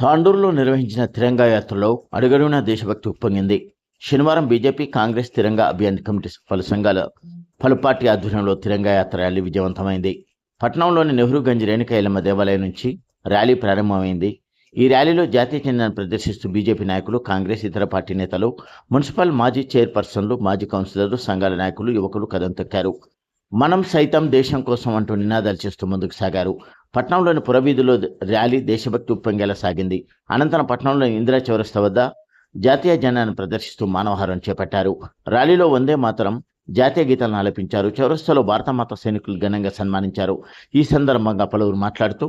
తాండూరులో నిర్వహించిన తిరంగా యాత్రలో అడుగడుగున దేశభక్తి ఉప్పొంగింది. శనివారం బీజేపీ కాంగ్రెస్ తిరంగా అభియాన్ కమిటీ పలు సంఘాల పలు పార్టీ ఆధ్వర్యంలో తిరంగా యాత్ర ర్యాలీ విజయవంతమైంది. పట్టణంలోని నెహ్రూగంజ్ రేణుకైలమ్మ దేవాలయం నుంచి ర్యాలీ ప్రారంభమైంది. ఈ ర్యాలీలో జాతీయ చెందిన ప్రదర్శిస్తూ బీజేపీ నాయకులు కాంగ్రెస్ ఇతర పార్టీ నేతలు మున్సిపల్ మాజీ చైర్పర్సన్లు మాజీ కౌన్సిలర్లు సంఘాల నాయకులు యువకులు కదం తొక్కారు. మనం సైతం దేశం కోసం అంటూ నినాదాలు చేస్తూ ముందుకు సాగారు. పట్నంలోని పురవీధిలో ర్యాలీ దేశభక్తి ఉప్పొంగేలా సాగింది అనంతరం పట్నంలోని ఇందిరా చౌరస్తా వద్ద జాతీయ జెండాను ప్రదర్శిస్తూ మానవహారం చేపట్టారు ర్యాలీలో వందే మాత్రం జాతీయ గీతాలను ఆలపించారు చౌరస్తాలో భారతమాత సైనికులు ఘనంగా సన్మానించారు ఈ సందర్భంగా పలువురు మాట్లాడుతూ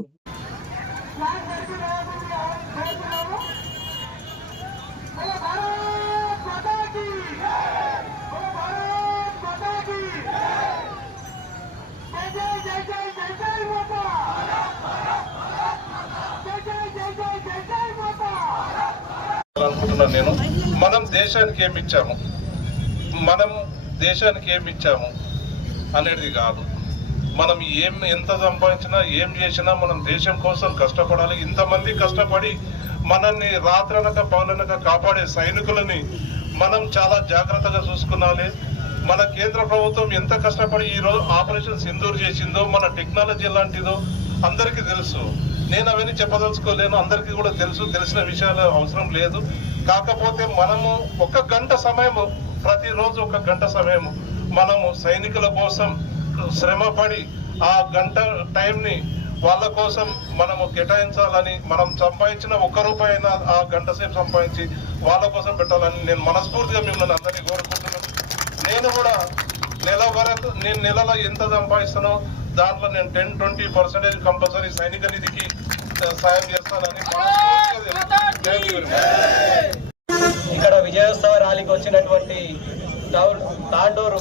అనుకుంటున్నాను నేను. మనం దేశానికి ఏమి ఇచ్చాము? మనం దేశానికి ఏమి ఇచ్చాము అనేది కాదు. మనం ఏం ఎంత సంపాదించినా ఏం చేసినా మనం దేశం కోసం కష్టపడాలి. ఇంతమంది కష్టపడి మనల్ని రాత్రనక పౌలనక కాపాడే సైనికులని మనం చాలా జాగ్రత్తగా చూసుకున్నాలి. మన కేంద్ర ప్రభుత్వం ఎంత కష్టపడి ఈ రోజు ఆపరేషన్ సింధూర్ చేసిందో మన టెక్నాలజీ ఎలాంటిదో అందరికీ తెలుసు. నేను అవన్నీ చెప్పదలుచుకోలేను. అందరికీ కూడా తెలుసు తెలిసిన విషయాలు అవసరం లేదు. కాకపోతే మనము ఒక గంట సమయము ప్రతిరోజు ఒక గంట సమయము మనము సైనికుల కోసం శ్రమపడి ఆ గంట టైంని వాళ్ళ కోసం మనము కేటాయించాలని మనం సంపాదించిన ఒక్క రూపాయి అయినా ఆ గంట సేపు సంపాదించి వాళ్ళ కోసం పెట్టాలని నేను మనస్ఫూర్తిగా మిమ్మల్ని అందరినీ కోరుకుంటున్నాను. నేను కూడా నెల వరకు నేను నెలలో ఎంత సంపాదిస్తానో దాంట్లో నేను టెన్ ట్వంటీ పర్సెంటేజ్ కంపల్సరీ సైనిక నిధికి సాయం చేస్తానని ఇక్కడ విజయోత్సవ ర్యాలీకి వచ్చినటువంటి తాండూరు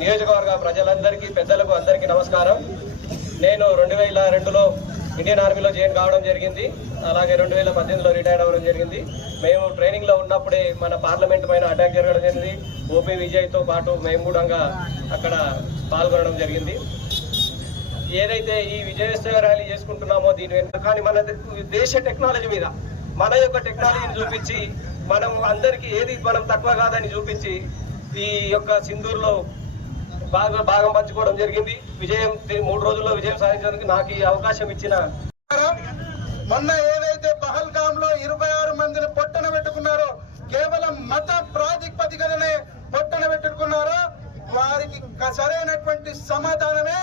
నియోజకవర్గ ప్రజలందరికీ పెద్దలకు అందరికీ నమస్కారం. నేను రెండు వేల రెండులో ఇండియన్ ఆర్మీలో జాయిన్ కావడం జరిగింది. అలాగే రెండు వేల పద్దెనిమిదిలో రిటైర్ అవ్వడం జరిగింది. మేము ట్రైనింగ్లో ఉన్నప్పుడే మన పార్లమెంట్ పైన అటాక్ జరగడం జరిగింది. ఓపీ విజయ్తో పాటు మేము కూడా అక్కడ పాల్గొనడం జరిగింది. ఏదైతే ఈ విజయోత్సవ ర్యాలీ చేసుకుంటున్నామో దీని వెనుక కానీ మన దేశ టెక్నాలజీ మీద మన యొక్క టెక్నాలజీని చూపించి మనం అందరికీ ఏది మనం తక్కువ కాదని చూపించి ఈ యొక్క సింధూరులో బాగా భాగం పంచుకోవడం జరిగింది. విజయం మూడు రోజుల్లో విజయం సాధించడానికి నాకు ఈ అవకాశం ఇచ్చిన మొన్న ఏదైతే పహల్గామ్లో ఇరవై ఆరు మందిని పొట్టన పెట్టుకున్నారో కేవలం మత ప్రాతిపదికలనే పొట్టన పెట్టుకున్నారో వారికి సరైనటువంటి సమాధానమే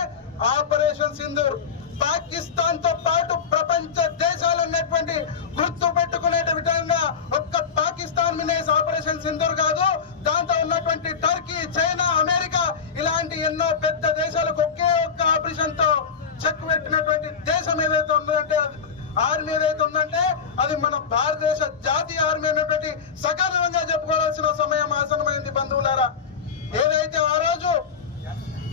ఆపరేషన్ సింధూర్ పాకిస్తాన్తో పాటు ప్రపంచ దేశాలు ఉన్నటువంటి గుర్తు పెట్టుకునే విధంగా ఒక్క పాకిస్తాన్ మినేస్ ఆపరేషన్ సింధూర్ కాదు దాంతో ఉన్నటువంటి టర్కీ చైనా అమెరికా ఇలాంటి ఎన్నో పెద్ద దేశాలకు ఒకే ఒక్క ఆపరేషన్తో చెక్ పెట్టినటువంటి దేశం ఏదైతే ఉందంటే ఆర్మీ ఏదైతే ఉందంటే అది మన భారతదేశ జాతీయ ఆర్మీ అనేటువంటి సకాలంగా చెప్పుకోవాల్సిన సమయం ఆసనమైంది బంధువులారా. ఏదైతే ఆ రోజు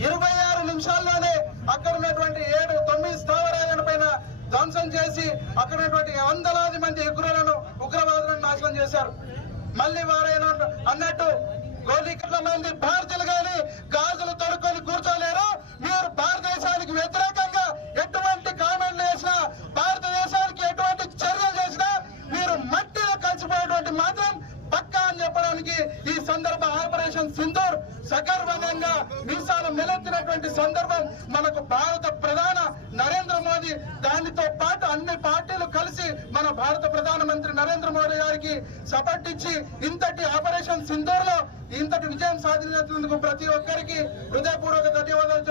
ఇరవై ఆరు నిమిషాల్లోనే అక్కడ ఉన్నటువంటి ఏడు తొమ్మిది స్థావరాలను పైన ధ్వంసం చేసి అక్కడ ఉన్నటువంటి వందలాది మంది ఉగ్రులను ఉగ్రవాదులను నాశనం చేశారు. మళ్ళీ వారైనా అన్నట్టు గోలికట్ల మంది భారతీయులు కానీ గాజులు తడుకొని కూర్చోలేరు. మీరు భారతదేశానికి వ్యతిరేకంగా ఎటువంటి కామెంట్లు చేసినా భారతదేశానికి ఎటువంటి చర్యలు చేసినా మీరు మట్టిలో కలిసిపోయేటువంటి మాత్రం పక్కా అని చెప్పడానికి ఈ సందర్భ ఆపరేషన్ సింధూర్ సగర్వంగా మీసాలు మెలెత్తినటువంటి సందర్భం మనకు భారత ప్రధాన నరేంద్ర మోదీ దానితో పాటు అన్ని పార్టీలు కలిసి మన భారత ప్రధానమంత్రి నరేంద్ర మోడీ గారికి సపట్టించి ఇంతటి ఆపరేషన్ సింధూర్లో ఇంతటి విజయం సాధించినందుకు ప్రతి ఒక్కరికి హృదయపూర్వక ధన్యవాదాలు